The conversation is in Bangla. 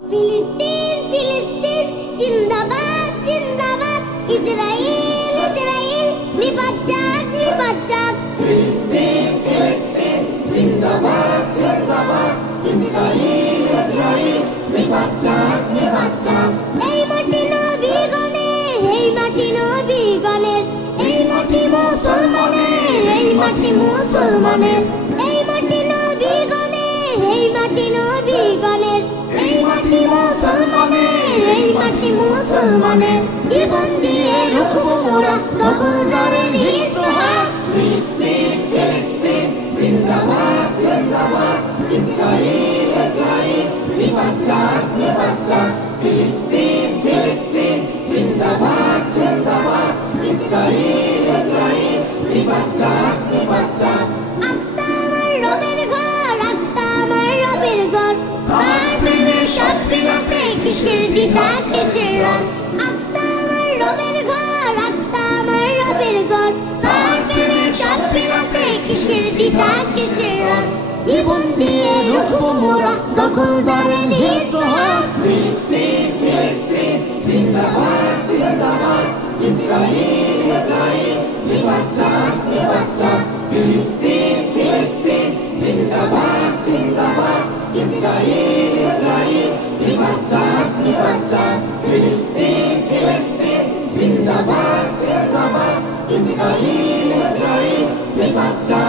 ফিলিস্তিন ফিলিস্তিন জিন্দাবাদ জিন্দাবাদ ইসরাইল ইসরাইল নিপাত যাক নিপাত যাক ফিলিস্তিন ফিলিস্তিন জিন্দাবাদ জিন্দাবাদ ইসরাইল ইসরাইল নিপাত যাক নিপাত যাক এই মাটি নবীগণের এই মাটি নবীগণের এই মাটি মুসলমানের এই মাটি মুসলমানের এই মাটি নবীগণের এই মাটি নবীগণের এই মাটি মুসলমানের এই মাটি মুসলমানের জীবন দিয়ে রুখবো মোরা দখলদারের হিংস্র হাত ফিলিস্তিন ফিলিস্তিন জিন্দাবাদ জিন্দাবাদ ইসরাইল ইসরাইল নিপাত যাক নিপাত যাক ফিলিস্তিন ফিলিস্তিন জিন্দাবাদ জিন্দাবাদ ইসরাইল ইসরাইল নিপাত যাক নিপাত যাক আকসা আমার রবের ঘর আকসা আমার রবের ঘর তার প্রেমে সব বিলাতে কিসের দিদা কিসের রান আকসা আমার রবের ঘর আকসা আমার রবের ঘর তার প্রেমে সব বিলাতে কিসের দিদা কিসের রান জীবন দিয়ে রুখবো মোরা দখলদারের হিংস্র হাত ফিলিস্তিন ফিলিস্তিন জিন্দাবাদ জিন্দাবাদ ইসরাইল ইসরাইল নিপাত যাক নিপাত যাক ফিলিস্তিন ফিলিস্তিন জিন্দাবাদ জিন্দাবাদ ইসরাইল ইসরাইল নিপাত যাক নিপাত যাক ফিলিস্তিন ফিলিস্তিন জিন্দাবাদ জিন্দাবাদ ইসরাইল ইসরাইল নিপাত যাক